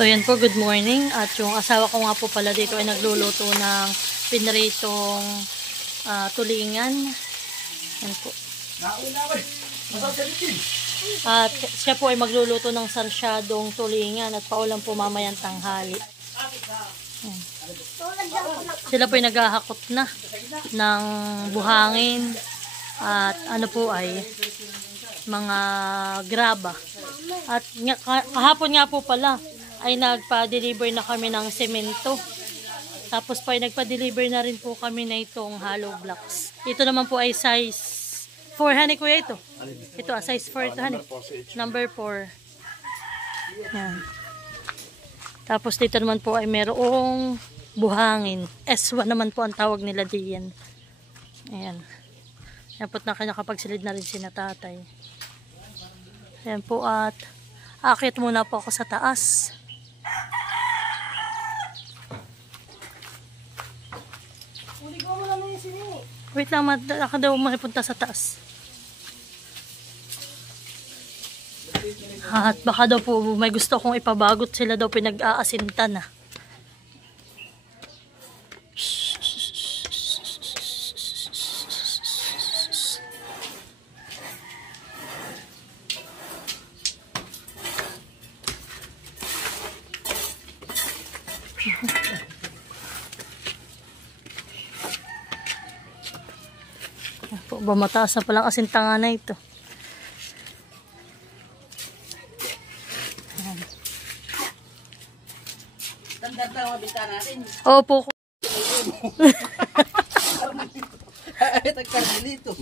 So yan po, good morning. At yung asawa ko nga po pala dito ay nagluluto ng pinritong tulingan. Yan po. At siya po ay magluluto ng sarsyadong tulingan at paulam po mamayang tanghali. Yan. Sila po ay naghahakot na ng buhangin at ano po ay mga graba. At kahapon nga po pala ay nagpa-deliver na kami ng semento. Tapos po ay nagpa-deliver na rin po kami na itong hollow blocks. Ito naman po ay size 4, honey, kuya ito. Ito size 4 ito, honey. Number 4. Yan. Tapos dito naman po ay merong buhangin. S1 naman po ang tawag nila diyan. Ayan. Yan po't nakapagsilid na rin si natatay. Ayan po at aakyat muna po ako sa taas. Wait lang, ako daw makipunta sa taas. At baka daw po may gusto akong ipabagot, sila daw pinag-aasinta na. Po, ba mataas na palang asintanga na ito. Tanda-tanda ang mabita natin. Opo. Ay, tagkarnilito.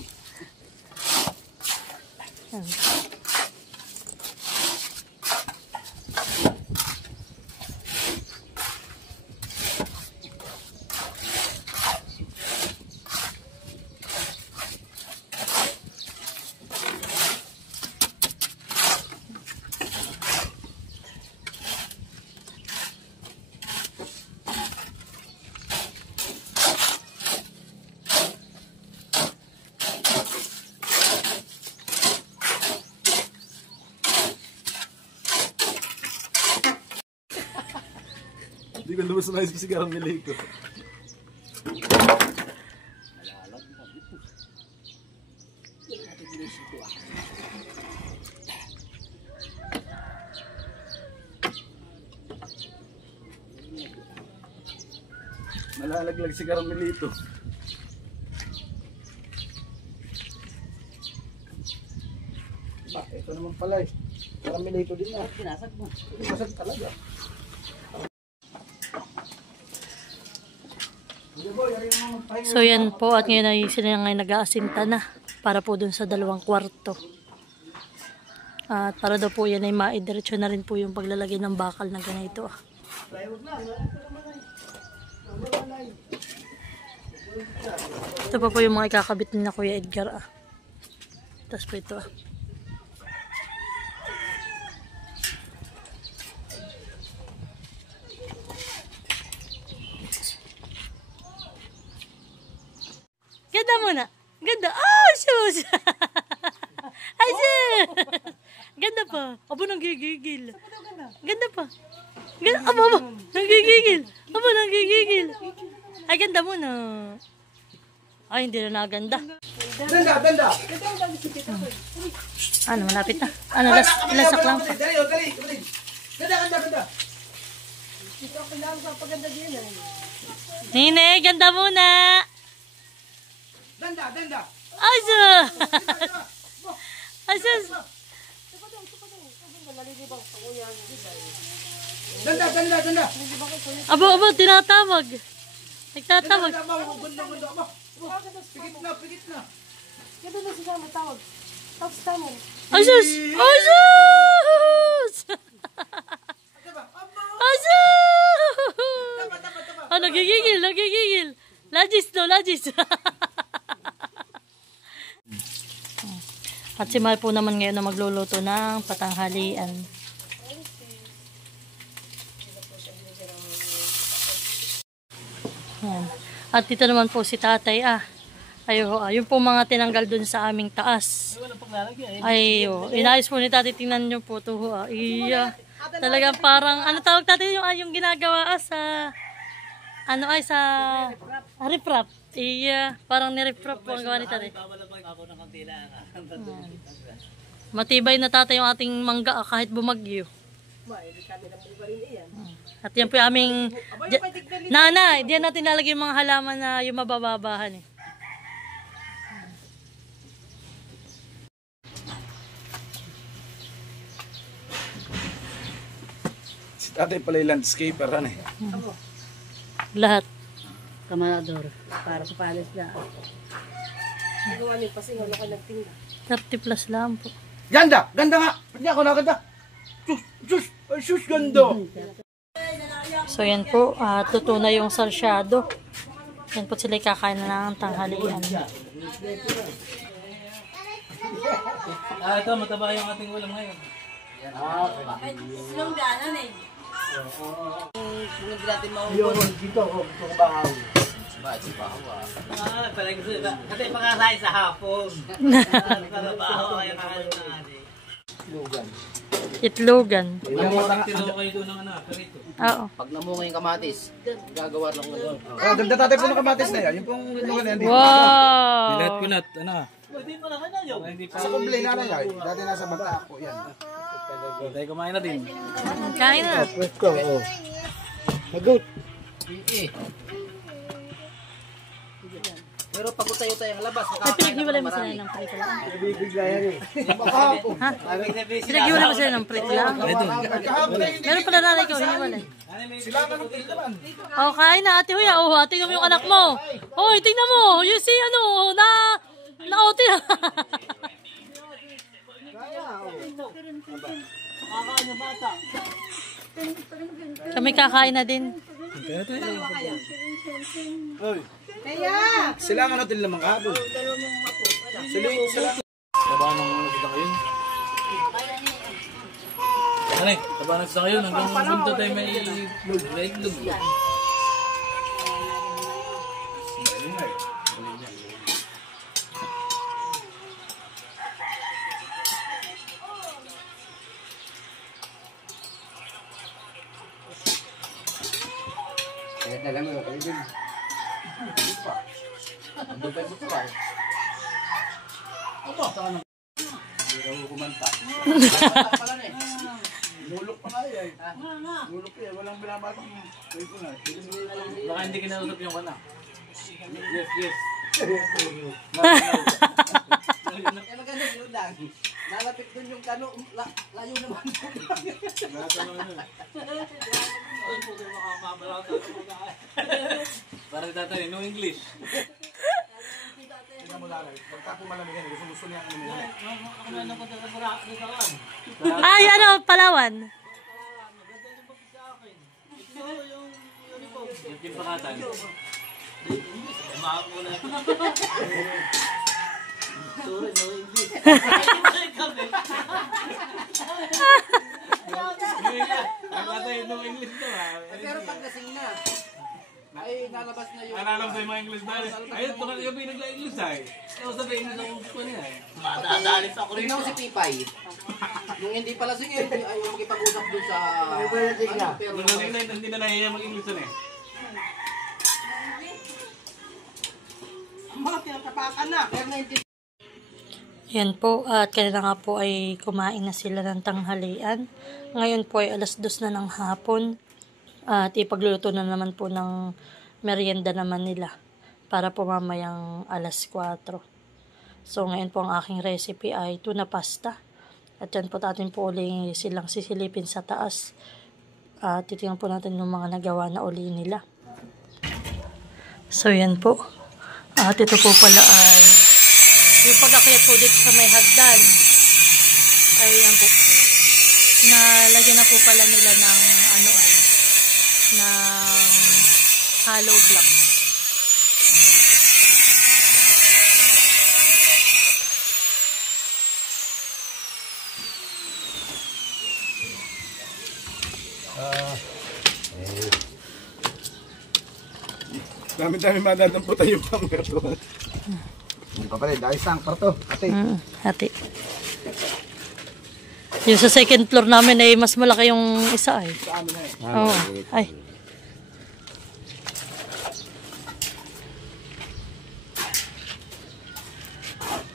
Hindi ko lumos na kasi karamili ko. Malalaglag si karamelito. Ba, ito naman pala eh. Karamelito din na. Pinasag mo. Pinasag talaga. So yan po at ngayon ay sila ngayon nag-aasinta na para po dun sa 2 kwarto. At para daw po yan ay maidiretso na rin po yung paglalagay ng bakal na ganito. Ito pa po yung mga ikakabit na Kuya Edgar. Tapos po ito. Ganda muna. Ganda. Ah, shoes. Ay, sis. Ganda pa. Abo, nanggigigil. Ganda pa. Ganda. Abo, nanggigigil. Abo, nanggigigil. Ay, ganda muna. Ay, hindi na naganda. Danda! Ano, malapit na. Ano, lasak lang pa. Dali. Ganda. Nene, ganda muna. Danda! Ay, sis. Ay, sis. Danda! Abo, tinatawag. Nagtatawag. Pigit na. Ganda na siya matawag. Tapos tamo. Ay, sis. Ay, sis. Ay, sis. Oh, nagigigil. Lagis. At si Mal po naman ngayon na magluluto ng patanghalian. Yan. At dito naman po si tatay. Ayun po mga tinanggal dun sa aming taas. Ayo, inayos po ni tatay. Tingnan nyo po ito. Iya. Talagang parang, ano tawag natin yung ginagawa sa, ano ay sa, riprap. Iya, parang ni-riprap po ang gawa ni tatay. Matibay na tatay yung ating mangga kahit bumagyo. At yan po yung aming, nanay, diyan natin lalagay yung mga halaman na yung mabababahan eh. Si tatay pala yung landscaper, ano eh. Lahat. Kamanador. Para sa palis na. Nagawa niyo pa singo ka nagtinda. 30 plus lang po. Ganda! Ganda nga! Hindi ako nakaganda. Sus! Sus! Ay, sus! Ganda! So yan po, tuto na yung sarsyado. Yan po sila kakain na ng tanghalian. Ito, mataba yung ating ulam ngayon. Silong daanan eh. Kung natin Yung dito, itong bahaw. Pala gusto ba? Ito yung pangkasain sa hapon. Palabaho kayo kakain na atin. Lugan. Itlogan. Tinaw kayo doon ng anak, perito. Oo. pag namunga yung kamatis, gagawa lang ng Oh, ganda tatay po ng kamatis na yan. Yung pong lugan na yan. Wow! Nilat ko na, ano? Hindi pa naman na yun. Hindi pa. Sa kumblay na yan. Dati nasa bata ako. Yan. Tayo kumain na din. Kain na. Pwesto, oo. Nagot. Pero pag tayo-tayo ang labas, Ay, pinag-iwalay mo sila ng prito lang. Bibiglayan eh. Baka Ha? Pinag-iwalay mo sila ng prito lang. kahapon na hindi. Meron pala nanay ko, hiniwalay. Sila nga nung tingin naman. Oh, kain na ate Huya. Oh, tingnan mo yung anak mo. Oh, tingnan mo. Yung si ano, na-outi na. Kami kakain na din. Oy. Sila nga natin lamang kahapon. Sila. Taba ng nagsita ngayon. Ano eh? Taba ng nagsita ngayon. Hanggang punta tayo may itlog. Kaya talaga mo kayo din. Ando pa ito pa. Opo. Hindi raw kumanta. Pala na eh. Mulok pa nga eh. Mulok pa eh. Walang binabato. Wait ko na. Baka hindi kinausap yung anak. Yes, yes. maganda yung dagi. Nalapit dun yung kano, layo naman. Parang tatay, no English. Tingnan mo lang. Pagka malamig yan, gusto niya ang Ay, ano, Palawan. Yung timpakatan. Sorry, no English. Tatay, no English to ha. Pero pag lasing na, ay nalabas na yung... Alam sa mga English dahil. Ayun, ito ka yung pinagla-English ay. Ito sa English ang gusto niya eh. Madadalit ako rin. Tingnan mo si Pipay. Yung hindi pala sige, ay makipag-usap dun sa... Pero Kung hindi na nahiya mag-English yun eh. mga pinatapakan na. Pero naintindihan. Yan po, at kanina nga po ay kumain na sila ng tanghalian. Ngayon po ay 2:00 na ng hapon. At ipagluluto na naman po ng merienda naman nila para po mamayang 4:00. So ngayon po ang aking recipe ay tuna pasta. At yan po natin po uli silang sisilipin sa taas. At titingnan po natin yung mga nagawa na uli nila. So yan po. At ito po pala ay yung pag-akyat po dito sa may hagdan. Ay yan po. Nalagyan na po pala nila ng ano ay ng hollow block. Dami-dami madadamputan yung panggato. Hindi pa pala, dahil sang parto. Ate. Hati. Yung sa second floor namin ay mas malaki yung isa ay. Sa amin eh. Oo. Ay.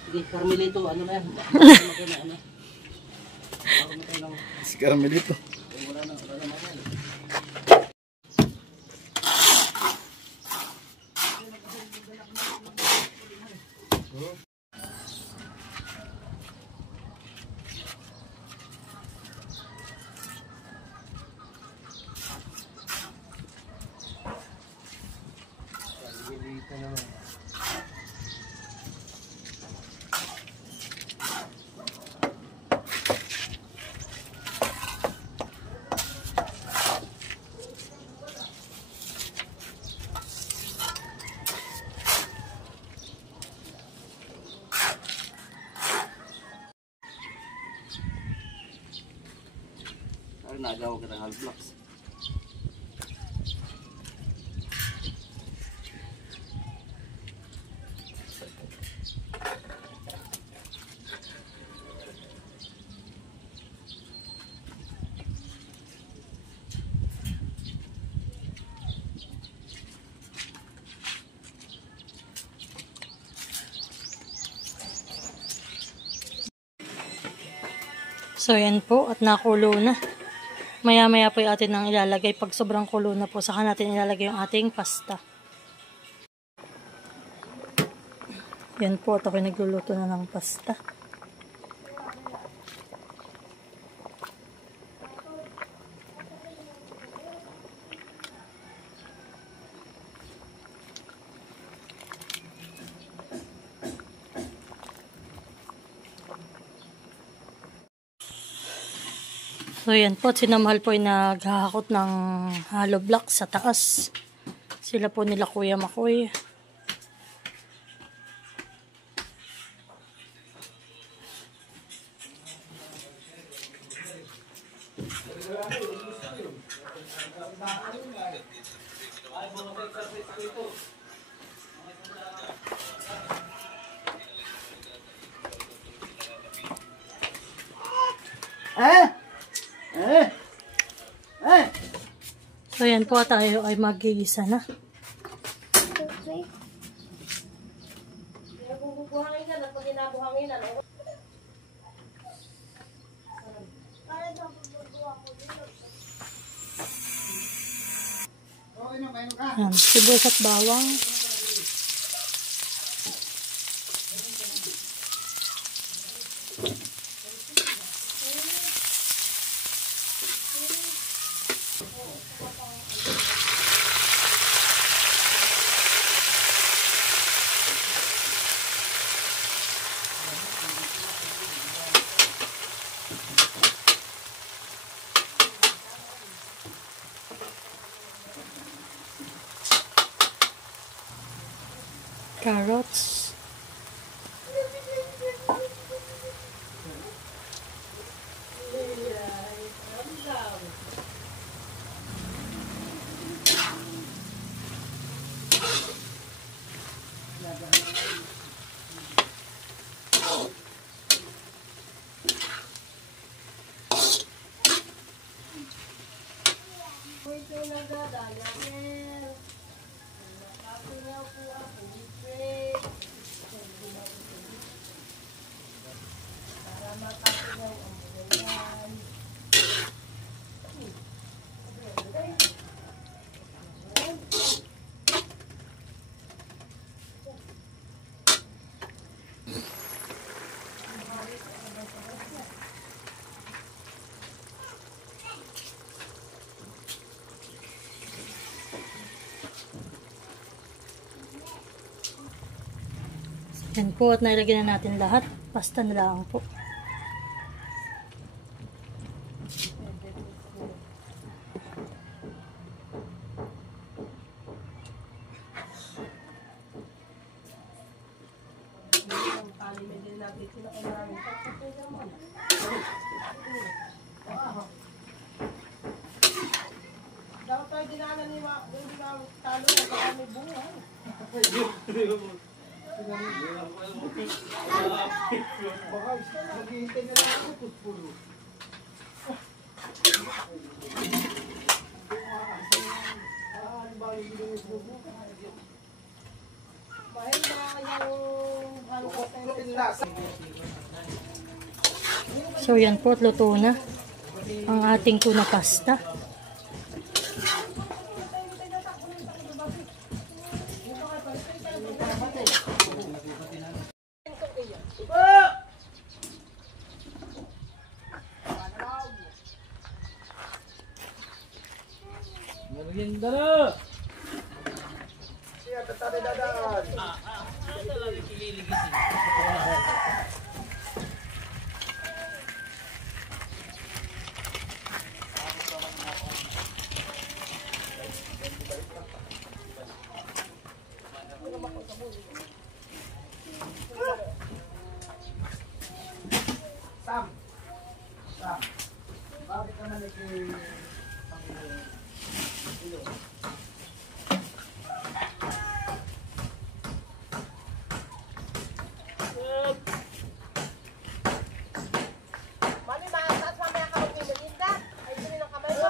Sige, Carmelito, ano na yan? Ano? Si Carmelito. Ay, nagawa ka ng half blocks. So yan po at nakulo na. Maya-maya po yung atin nang ilalagay. Pag sobrang kulo na po, saka natin ilalagay yung ating pasta. Yan po at ako'y nagluluto na ng pasta. So yan po, sinamahal po ay naghahakot ng hollow block sa taas. Sila po nila Kuya Makoy. So yan po, tayo ay mag-iisa na. Yan, sibuyas at bawang. Carrots. Yan po at nailagyan na natin lahat. Pasta na lang po. Dapat tayo dinaanan ni talo na baka may bunga. Baka naghihintay na lang ako, tutpulo. So yan po at luto na ang ating tuna pasta. Merienda na! Siya, tatari dadaan. Sam. Sam. Bakit naman Mami, maatas mamaya ka mag-imaginda. Ay, sinin ang kamay mo.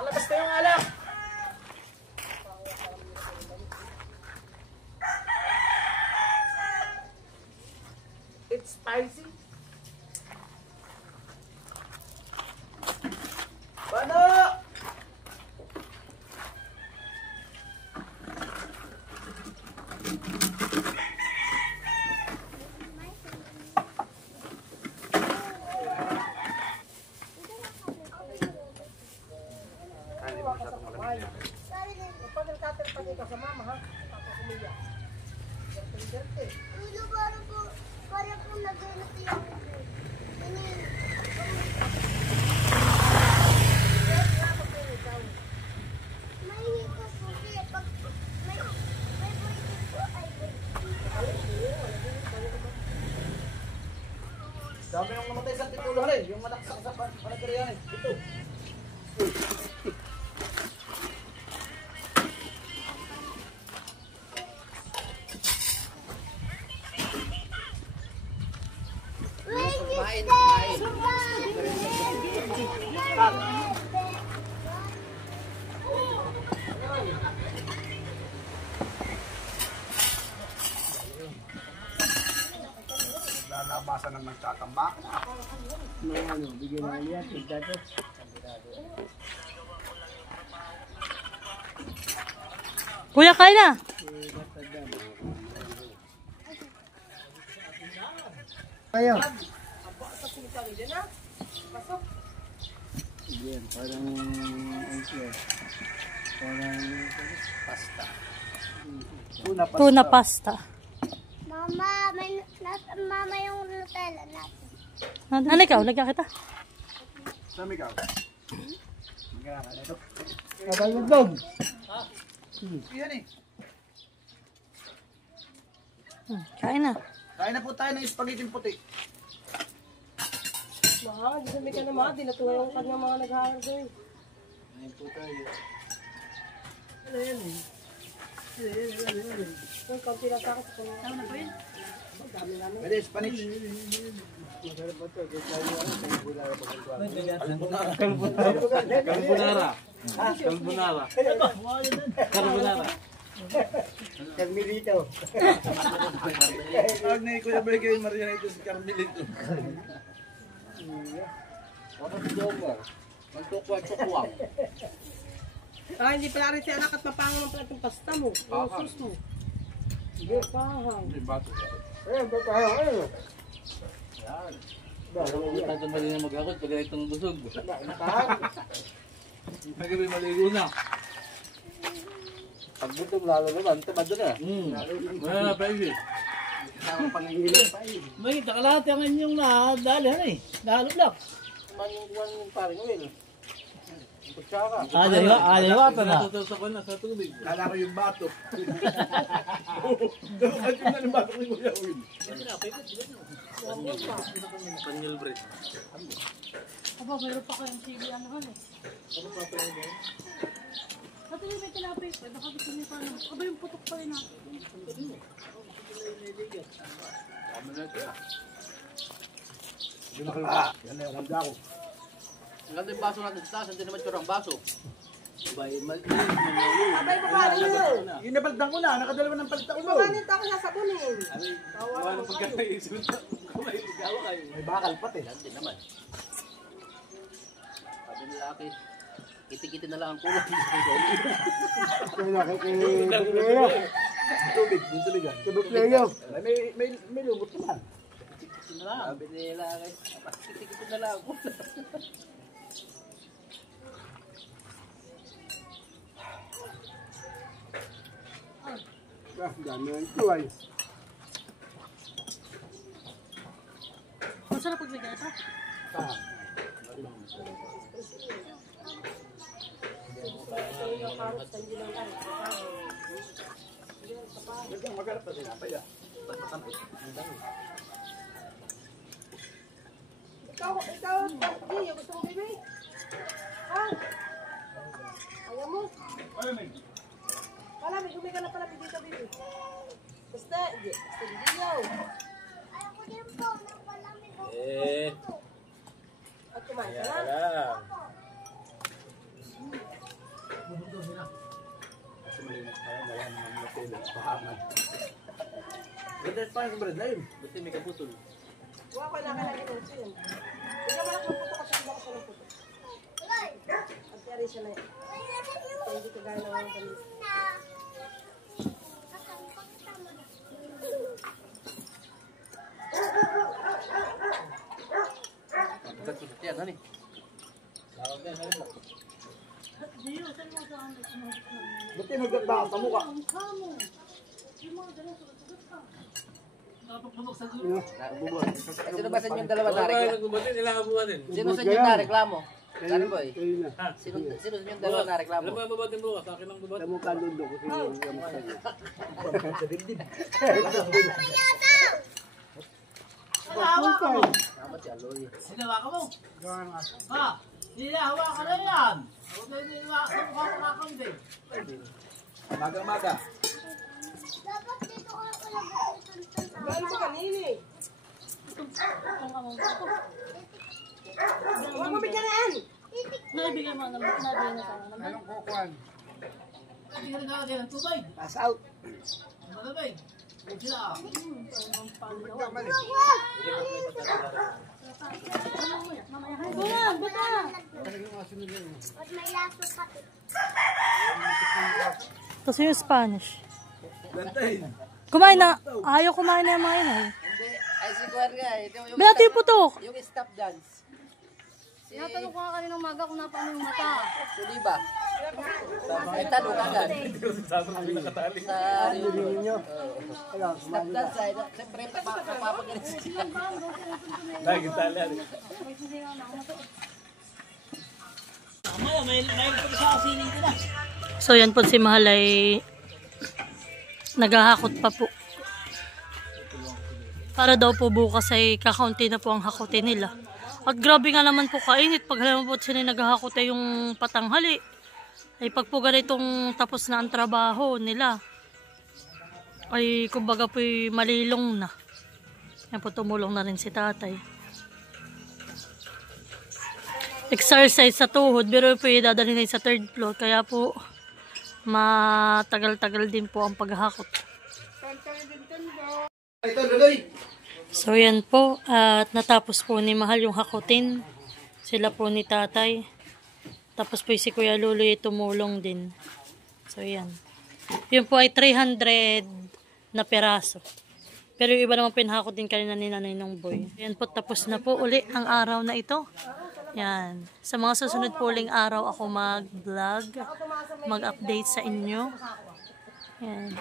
Labas na yung alak. It's spicy. Bano! Pag nagtatirpag ikaw sa mama, ha? Tapos umiyak. Derte. Ulo, para po nag-iinot yung may ko po kaya pag may boyfriend po ay Dami yung namatay sa titulo rin. Yung manaksak sa panagkariyan. Ito. Lalabasan ng nagtatambak. Bigyan na niya, tigdado. Kuya, kain na! Ayo. Yan, parang pasta. Tuna pasta. Mama, mama yung Nutella natin. Ano ikaw? Lagyan kita. Saan ikaw? Magkana ka nito. Kabaludog. Yan eh. Kain na. Kain na po tayo ng spaghetti puti. Mahal, sabi ka naman, dinatuwa yung kanyang mga nag-hardo eh. Kain po tayo. Ano yan eh? Yung kaunti na sa akin sa kanya. Tama na po yun? Pwede, Spanish. Carbonara. Carbonara. Carbonara. Carmelito. Pag na Kuya Boy kayo Mariana ito si Carmelito. Magtukwa-tukwa. Ah, hindi pala rin si anak at mapango ng pala itong pasta mo. Yung sus mo. Hindi, pahang. Tato mali na mag-akot pag itong busog. Pagabi maligo na. Pag gutom lalo naman, tamad na. Wala na pwede. May takalati ang inyong nadali eh. Nalog lang. Yung paring oil. Kutsara. Ayaw ata na. Natututok ko na sa tubig. Kala ko yung bato. At yung ng bato ko yung Kuya Will. Panyal bread. Aba, mayroon pa kayong TV ano eh. Pati may tinapay. Baka gusto niyo pa. Aba, yung putok pa rin natin. Yan na yung handa ko. Ang ganda yung baso natin sa taas, hindi naman ito ang baso. Abay, paano yun? Yung napalitan ko na, nakadalawa ng palitan ko. Kumanit ako sa sabunin. Wala pagkakaisip na kumain gawa kayo. May bakal pat eh. Hindi naman. Sabi nila aki, kiti-kiti na lang ang kulay. Tubig, yung tuligan. Tubig layo. May lumot naman. Kiti-kiti na lang. Sabi nila aki, kiti-kiti na lang ang kulay. Dami ang ito ay. Masarap pag may gasa. Maghanap na sinapay ah. Ikaw, Gio, gusto mo baby? Ha? Ayaw mo? Wala, may gumika na pala dito, baby. Basta Gio. Ayoko din po ng palamig ako. At kumain ka na. Kasi malinis pa yan, wala naman yung tela, pahangan. Ganda pa yung bread line. Buti may kaputol. Huwag ko na kailangan ng sin. Bigyan mo lang ng puto kasi hindi ako sa ng puto. At kaya rin siya na yan. Kaya hindi ka gaya ng mga ganito. Pagkat-pagkat yan, ano eh. Buti nagdagdakan sa mukha. Sino ba sa inyong dalawa na reklamo? Sino sa inyong na reklamo? Sorry boy. Sino sa inyong dalawa na reklamo? Sa mukha lundo ko sino yung mukha niya. Tama si Aloy. Sinawa ka mo? Ha? Sinawa ka na yan. Huwag na sinawa ka din. Maga-maga. Dapat dito ka pala Gawin mo kanini. Huwag mo bigyan na yan. Naibigay mo naman. Nabigay na tayo. Anong kukuhan? Hindi ka nagkakagay ng tubig. Pass out. Malamig. Huwag sila. Bulan, bata! At may laso pati. Kasi yung Spanish. Gantahin. Kumain na. Ayaw kumain na yung mga inay. Hindi, ay si Juan nga eh. Beati yung putok. Yung stop dance. Si Tinatanong ko nga kaninang maga kung napaano yung mata. Suliba. Ay tanong agad. Sa Ninyo. stop dance ay siyempre papapagalit siya. So yan po si Mahal ay naghahakot pa po. Para daw po bukas ay kakaunti na po ang hakotin nila. At grabe nga naman po kainit pag halimbawa po sila naghahakot ay yung patanghali. Ay pag po ganitong tapos na ang trabaho nila ay kumbaga po malilong na. Yan po tumulong na rin si tatay. Exercise sa tuhod, pero po idadalhin na sa third floor. Kaya po matagal-tagal din po ang paghahakot. Ito, Duloy. So yan po, at natapos po ni Mahal yung hakutin. Sila po ni tatay. Tapos po si Kuya Luloy tumulong din. So yan. Yun po ay 300 na peraso. Pero yung iba naman pinahakot din kanina ni Nanay Nong Boy. Yan po, tapos na po uli ang araw na ito. Yan. Sa mga susunod po uling araw ako mag-vlog, mag-update sa inyo. Yan.